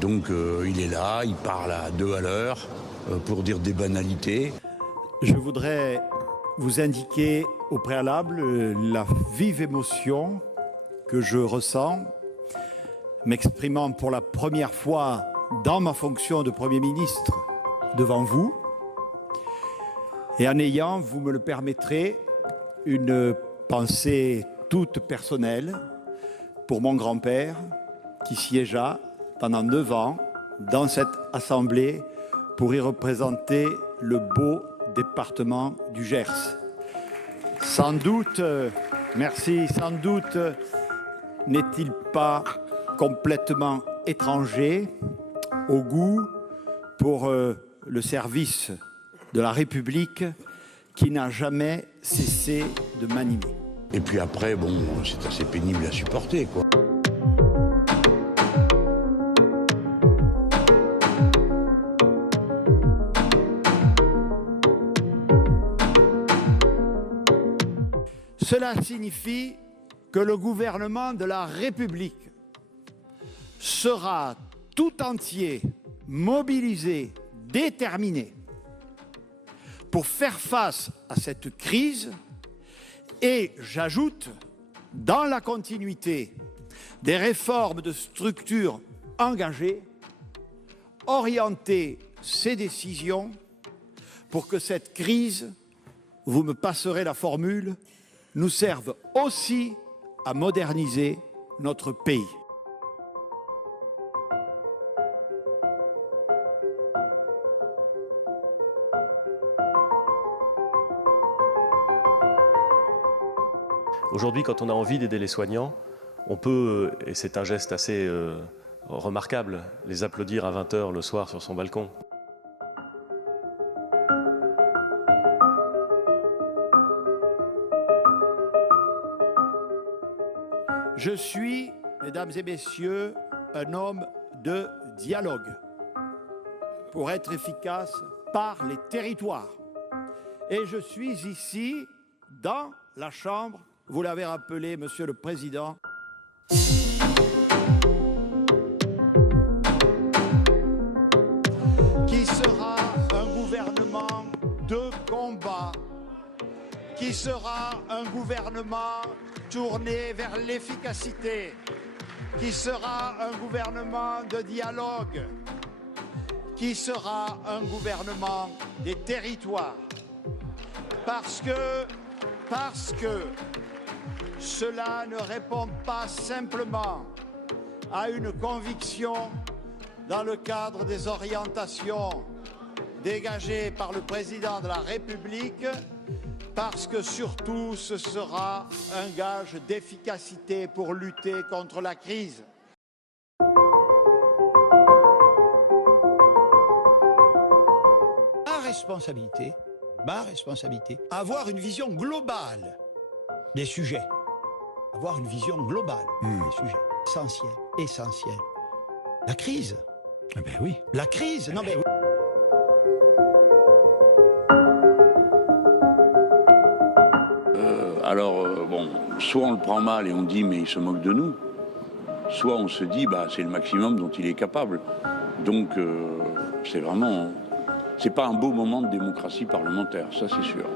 Donc il est là, il parle à 2 à l'heure pour dire des banalités. Je voudrais vous indiquer au préalable la vive émotion que je ressens, m'exprimant pour la première fois dans ma fonction de Premier ministre devant vous, et en ayant, vous me le permettrez, une pensée toute personnelle pour mon grand-père qui siégea pendant 9 ans dans cette assemblée pour y représenter le beau département du Gers. Sans doute, merci, sans doute n'est-il pas complètement étranger au goût pour le service de la République qui n'a jamais cessé de m'animer. Et puis après, bon, c'est assez pénible à supporter, quoi. Cela signifie que le gouvernement de la République sera tout entier mobilisé, déterminé pour faire face à cette crise et, j'ajoute, dans la continuité des réformes de structure engagées, orienter ces décisions pour que cette crise, vous me passerez la formule, nous serve aussi à moderniser notre pays. Aujourd'hui, quand on a envie d'aider les soignants, on peut, et c'est un geste assez remarquable, les applaudir à 20h le soir sur son balcon. Je suis, mesdames et messieurs, un homme de dialogue pour être efficace par les territoires. Et je suis ici, dans la Chambre, vous l'avez rappelé, Monsieur le Président. Qui sera un gouvernement de combat, qui sera un gouvernement tourné vers l'efficacité, qui sera un gouvernement de dialogue, qui sera un gouvernement des territoires. Parce que cela ne répond pas simplement à une conviction dans le cadre des orientations dégagées par le président de la République, parce que surtout ce sera un gage d'efficacité pour lutter contre la crise. Ma responsabilité, avoir une vision globale des sujets. Avoir une vision globale des sujets. Essentiel. La crise. Eh ben oui. La crise, non mais... Bon, soit on le prend mal et on dit mais il se moque de nous, soit on se dit bah c'est le maximum dont il est capable. Donc c'est pas un beau moment de démocratie parlementaire, ça c'est sûr.